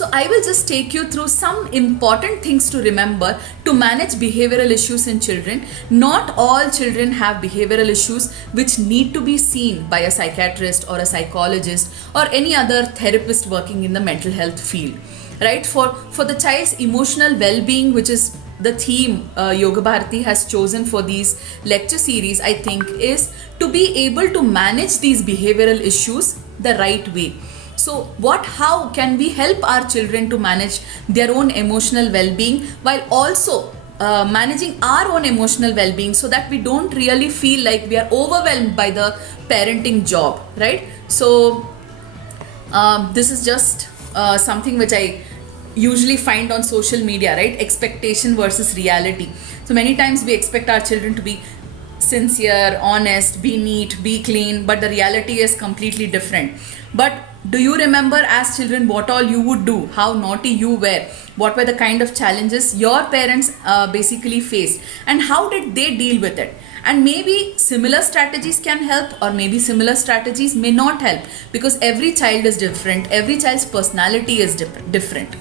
So I will just take you through some important things to remember to manage behavioral issues in children. Not all children have behavioral issues which need to be seen by a psychiatrist or a psychologist or any other therapist working in the mental health field. Right? For the child's emotional well-being, which is the theme Yoga Bharati has chosen for these lecture series, I think, is to be able to manage these behavioral issues the right way. So how can we help our children to manage their own emotional well-being while also managing our own emotional well-being, so that we don't really feel like we are overwhelmed by the parenting job, right? So this is just something which I usually find on social media, right? Expectation versus reality. So many times we expect our children to be sincere, honest, be neat, be clean, but the reality is completely different. But do you remember as children what all you would do, how naughty you were, what were the kind of challenges your parents basically faced, and how did they deal with it? And maybe similar strategies can help, or maybe similar strategies may not help, because every child is different, every child's personality is different.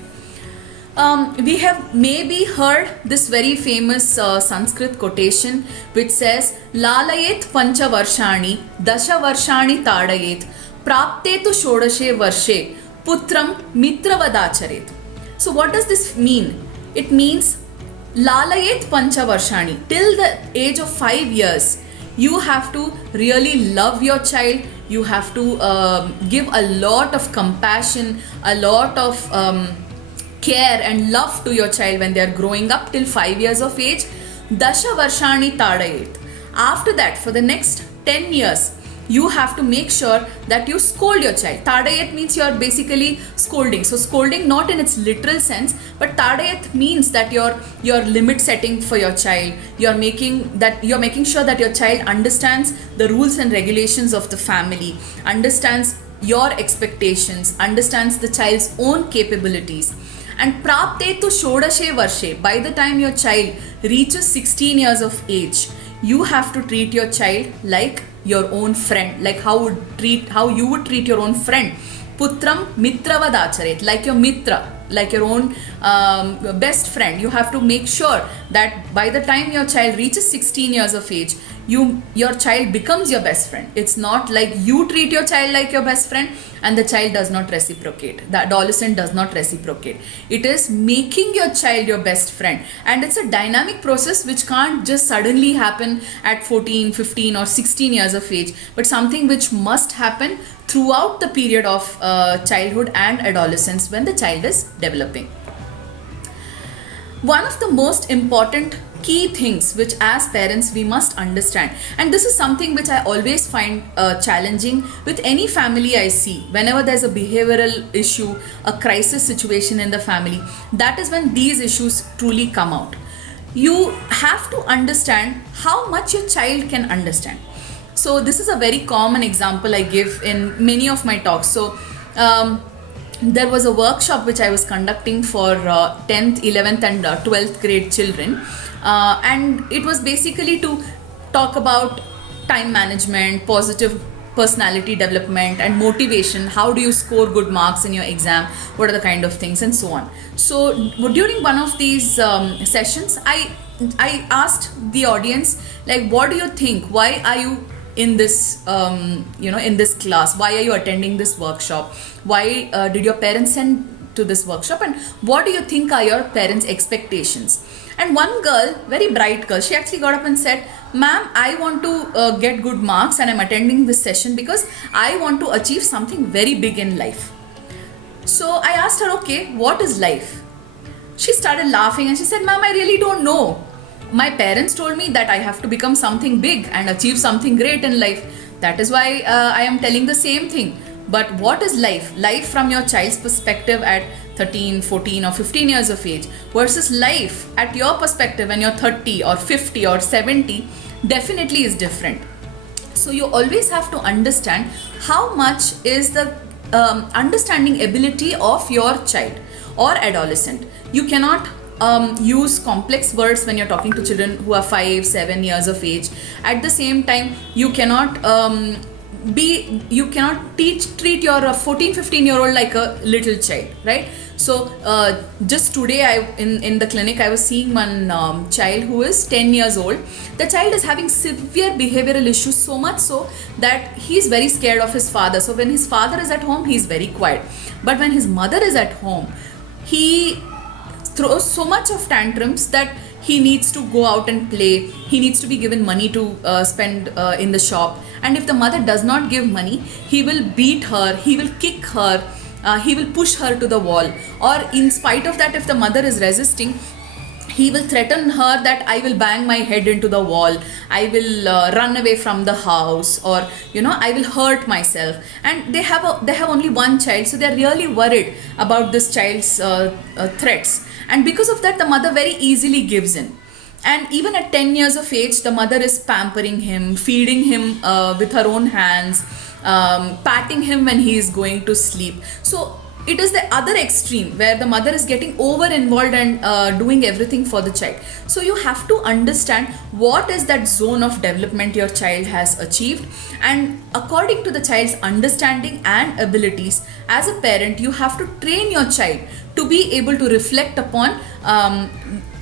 We have maybe heard this very famous Sanskrit quotation which says, Lalayet pancha varshani, dasha varshani tadayet, prapte tu shodashe varshe, putram mitravadacharet. So what does this mean? It means Lalayet pancha varshani, till the age of 5 years, you have to really love your child. You have to give a lot of compassion, a lot of care and love to your child when they are growing up till 5 years of age. Dasha varshani tadayet. After that, for the next 10 years, you have to make sure that you scold your child. Tadayet means you are basically scolding. So scolding not in its literal sense, but tadayet means that you're limit setting for your child. You're making sure that your child understands the rules and regulations of the family, understands your expectations, understands the child's own capabilities. And prapte tu shodashe varshe, by the time your child reaches 16 years of age, you have to treat your child like your own friend, like how you would treat your own friend. Putram mitravad acharet, like your mitra, like your own best friend. You have to make sure that by the time your child reaches 16 years of age, your child becomes your best friend. It's not like you treat your child like your best friend and the child does not reciprocate. The adolescent does not reciprocate. It is making your child your best friend. And it's a dynamic process which can't just suddenly happen at 14, 15 or 16 years of age, but something which must happen throughout the period of childhood and adolescence when the child is developing. One of the most important key things which as parents we must understand, and this is something which I always find challenging with any family I see, whenever there's a behavioral issue, a crisis situation in the family, that is when these issues truly come out. You have to understand how much your child can understand. So this is a very common example I give in many of my talks. So there was a workshop which I was conducting for 10th, 11th and 12th grade children, and it was basically to talk about time management, positive personality development and motivation. How do you score good marks in your exam? What are the kind of things and so on. So during one of these sessions, I asked the audience, like, what do you think? Why are you in this in this class? Why are you attending this workshop? Why did your parents send to this workshop, and what do you think are your parents' expectations? And one girl, very bright girl, she actually got up and said, ma'am, I want to get good marks and I'm attending this session because I want to achieve something very big in life. So I asked her, okay, what is life? She started laughing and she said, ma'am, I really don't know. My parents told me that I have to become something big and achieve something great in life. That is why I am telling the same thing. But what is life? Life from your child's perspective at 13, 14 or 15 years of age versus life at your perspective when you're 30 or 50 or 70 definitely is different. So you always have to understand how much is the understanding ability of your child or adolescent. You cannot use complex words when you're talking to children who are 5, 7 years of age. At the same time, you cannot you cannot treat your 14-15-year-old like a little child, right? So just today in the clinic I was seeing one child who is 10 years old. The child is having severe behavioral issues, so much so that he is very scared of his father. So when his father is at home, he is very quiet, but when his mother is at home, he throws so much of tantrums that he needs to go out and play. He needs to be given money to spend in the shop, and if the mother does not give money, he will beat her, he will kick her, he will push her to the wall. Or in spite of that, if the mother is resisting, he will threaten her that I will bang my head into the wall, I will run away from the house, or I will hurt myself. And they have only one child, so they are really worried about this child's threats, and because of that the mother very easily gives in. And even at 10 years of age, the mother is pampering him, feeding him with her own hands, patting him when he is going to sleep. So it is the other extreme where the mother is getting over involved and doing everything for the child. So you have to understand what is that zone of development your child has achieved, and according to the child's understanding and abilities, as a parent you have to train your child to be able to reflect upon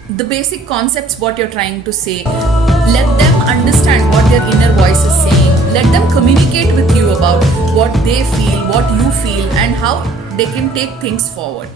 the basic concepts what you're trying to say. Let them understand what their inner voice is saying. Let them communicate with you about what they feel, what you feel, and how they can take things forward.